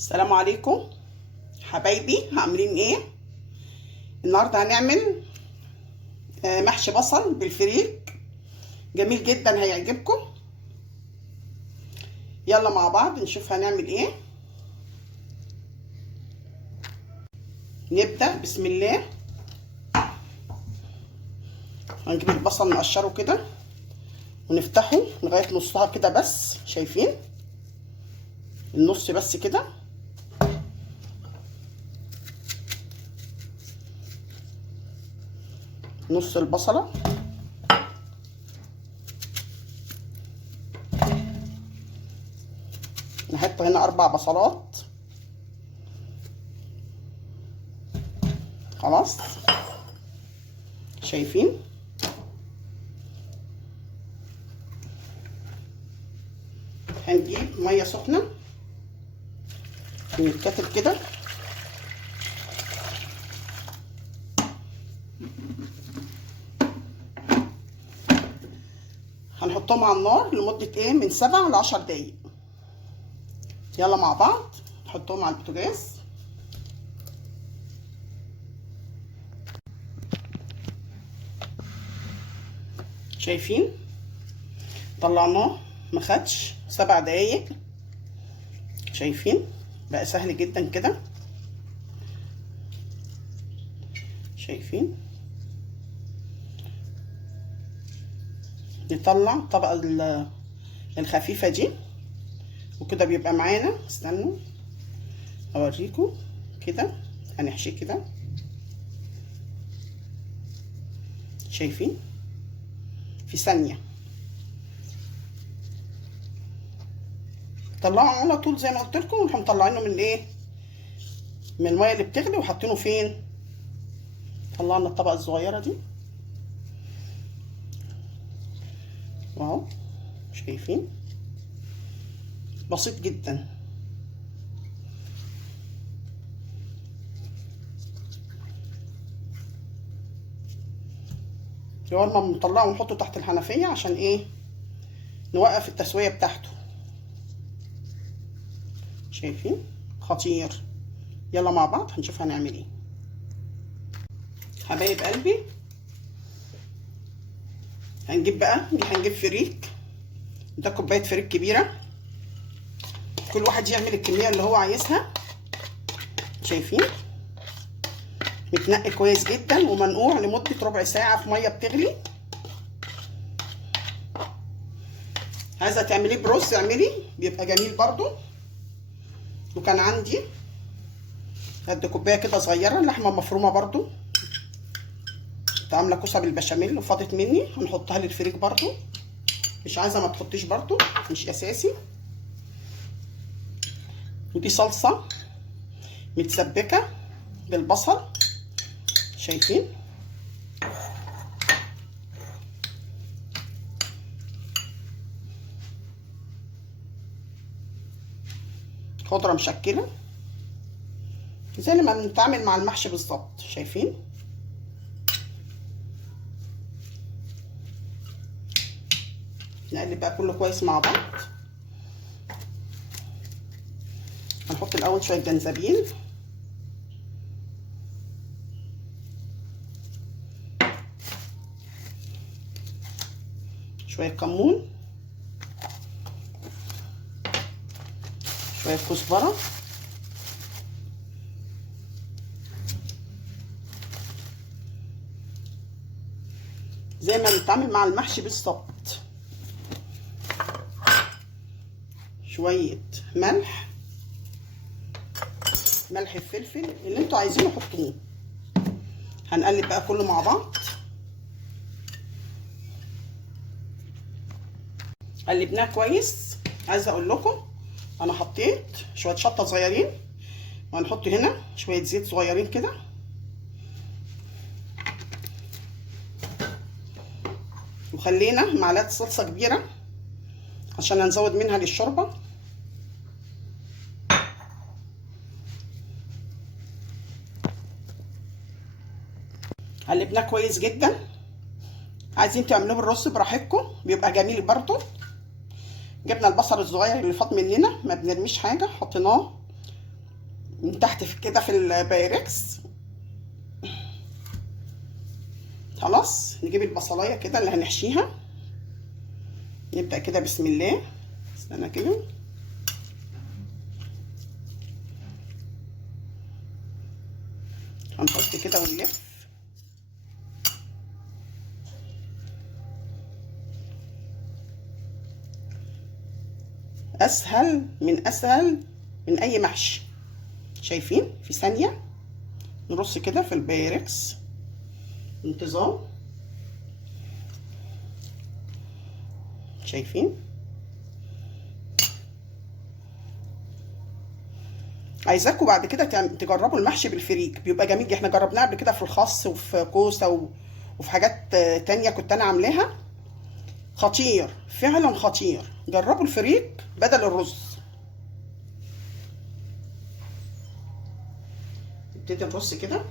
السلام عليكم حبايبي، عاملين ايه؟ النهارده هنعمل محشي بصل بالفريك. جميل جدا، هيعجبكم. يلا مع بعض نشوف هنعمل ايه. نبدأ بسم الله. هنجيب البصل نقشره كده ونفتحه لغايه نصها كده، بس شايفين النص بس كده. نص البصله. نحط هنا 4 بصلات. خلاص شايفين. هنجيب ميه سخنه ونتكتل كده. هنحطهم على النار لمدة من 7 ل 10 دقايق. يلا مع بعض نحطهم على البوتاجاز. شايفين طلعناه، ما خدش 7 دقايق. شايفين بقى سهل جدا كده. شايفين. نطلع الطبقة الخفيفة دي وكده بيبقى معانا. استنوا اوريكم كده. هنحشيه كده. شايفين في ثانية. طلعوا على طول زي ما قلت لكم، ونحن مطلعينه من ايه، من الميه اللي بتغلي، وحاطينه فين. طلعنا الطبقة الصغيرة دي واهو. شايفين بسيط جدا. اول ما بنطلعه ونحطه تحت الحنفيه عشان ايه، نوقف التسويه بتاعته. شايفين خطير. يلا مع بعض هنشوف هنعمل ايه. حبايب قلبي، هنجيب فريك. ده كوبايه فريك كبيره. كل واحد يعمل الكميه اللي هو عايزها. شايفين متنقي كويس جدا ومنقوع لمده ربع ساعه في ميه بتغلي. عايزه تعمليه برز اعملي، بيبقى جميل برضو. وكان عندي قد كوبايه كده صغيره لحمه مفرومه برضو، كنت عامله كوسه بالبشاميل وفاضت مني، هنحطها للفريك برضو. مش عايزه ما تحطيش برضو، مش اساسي. ودي صلصه متسبكه بالبصل. شايفين خضره مشكله زي ما بنتعامل مع المحشي بالظبط. شايفين. نقلب بقى كله كويس مع بعض. هنحط الاول شويه جنزبيل، شويه كمون، شويه كزبره، زي ما بنتعامل مع المحشي بالظبط. شويه ملح الفلفل اللي انتوا عايزينه حطوه. هنقلب بقى كله مع بعض. قلبناه كويس. عايزه اقول لكم انا حطيت شويه شطه صغيرين، وهنحط هنا شويه زيت صغيرين كده. وخلينا معلقه صلصه كبيره عشان هنزود منها للشوربه. قلبناه كويس جدا. عايزين تعملوه بالرز براحتكم، بيبقى جميل برضو. جبنا البصل الصغير اللي فاض مننا، ما بنرميش حاجه، حطيناه من تحت في كده في البايركس. خلاص نجيب البصلايه كده اللي هنحشيها. نبدأ كده بسم الله. استنى كده. هنحط كده ونلف. اسهل من اي محشي. شايفين في ثانية نرص كده في البايركس انتظام. شايفين؟ عايزاكم بعد كده تجربوا المحشي بالفريك، بيبقى جميل. احنا جربناه قبل كده في الخس وفي كوسه وفي حاجات تانية كنت انا عاملاها. خطير فعلا خطير. جربوا الفريك بدل الرز. نبتدي نرص كده.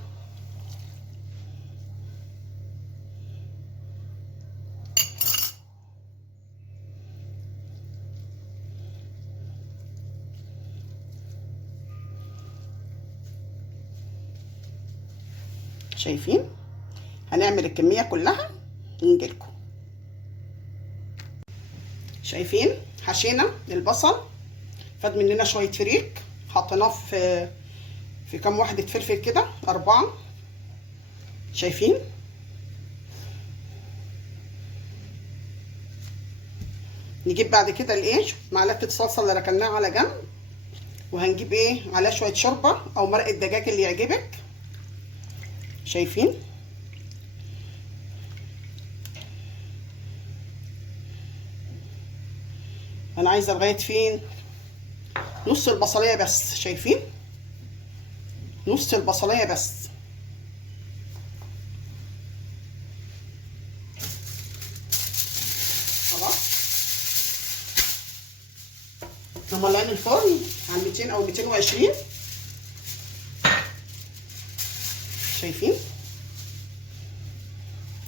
شايفين؟ هنعمل الكميه كلها ونجيلكم. شايفين؟ حشينا البصل، فاد مننا شويه فريك، حطيناه في كام واحده فلفل كده 4. شايفين؟ نجيب بعد كده الايه، معلقه الصلصه اللي ركناها على جنب، وهنجيب ايه عليها شويه شوربه او مرقه دجاج اللي يعجبك. شايفين؟ انا عايزه لغايه فين؟ نص البصليه بس. شايفين؟ نص البصليه بس. خلاص. احنا مولعين الفرن على 200 او 220. شايفين؟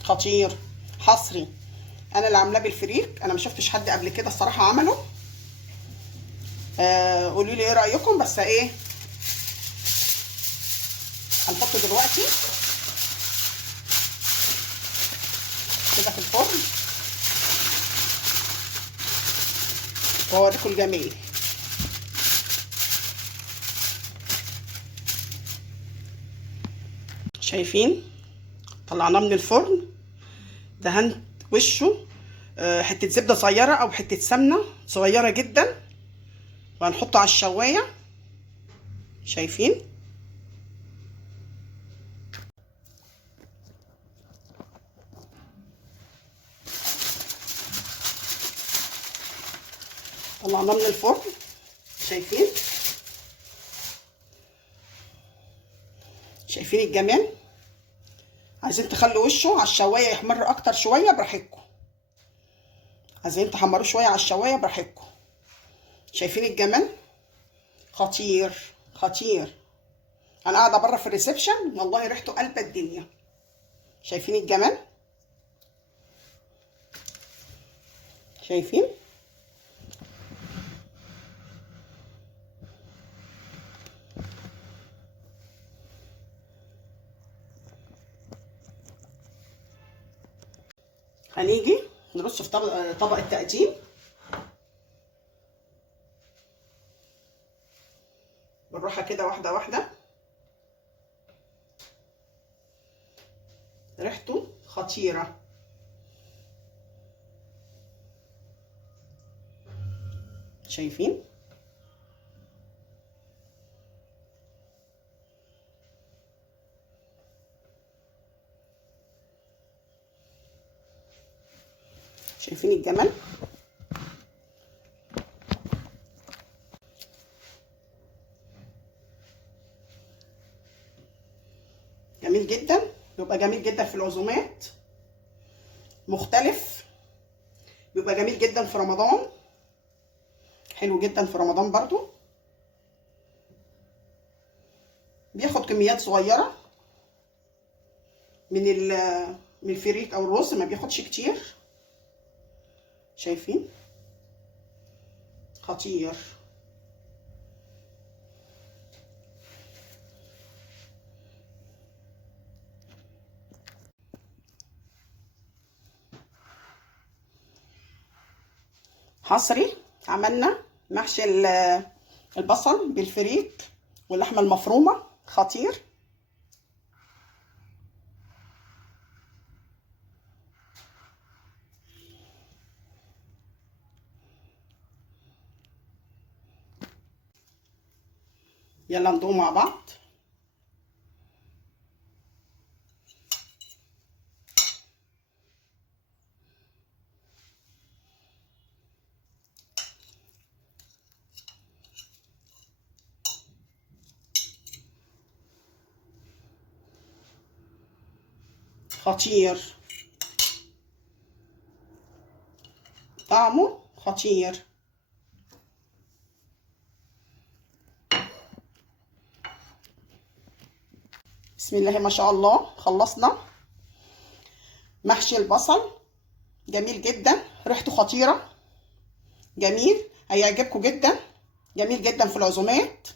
خطير حصري. انا اللي عاملاه بالفريك، انا ما شفتش حد قبل كده الصراحه عمله. قولوا لي ايه رايكم. بس ايه، هنحطه دلوقتي كده في الفرن واوريكم الجمال. شايفين؟ طلعناه من الفرن، دهنت وشه حته زبده صغيره او حته سمنه صغيره جدا، وهنحطه على الشوايه. شايفين؟ طلعناه من الفرن. شايفين؟ شايفين الجمال؟ عايزين تخلوا وشه على الشوايه يحمر اكتر شويه براحتكم، عايزين تحمروه شويه على الشوايه براحتكم. شايفين الجمال؟ خطير خطير. انا قاعده بره في الريسبشن والله ريحته قلبه الدنيا. شايفين الجمال؟ شايفين؟ هنيجي نرص في طبق التقديم. بالراحه كده واحده واحده. ريحته خطيره. شايفين؟ شايفين الجمال؟ جميل جدا. بيبقى جميل جدا في العزومات، مختلف. بيبقى جميل جدا في رمضان، حلو جدا في رمضان برضو. بياخد كميات صغيره من الفريك او الرز، ما بياخدش كتير. شايفين؟ خطير. حصري عملنا محشي البصل بالفريك واللحمه المفرومه، خطير. يلا ندوق مع بعض. خطير، طعمه خطير. بسم الله ما شاء الله. خلصنا محشي البصل، جميل جدا، ريحته خطيرة، جميل، هيعجبكم جدا، جميل جدا في العزومات،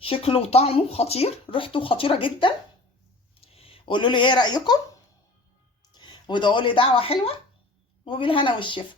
شكله وطعمه خطير، ريحته خطيرة جدا. قولوا لي ايه رأيكم، ودعوا لي دعوة حلوة، وبالهنا والشفا.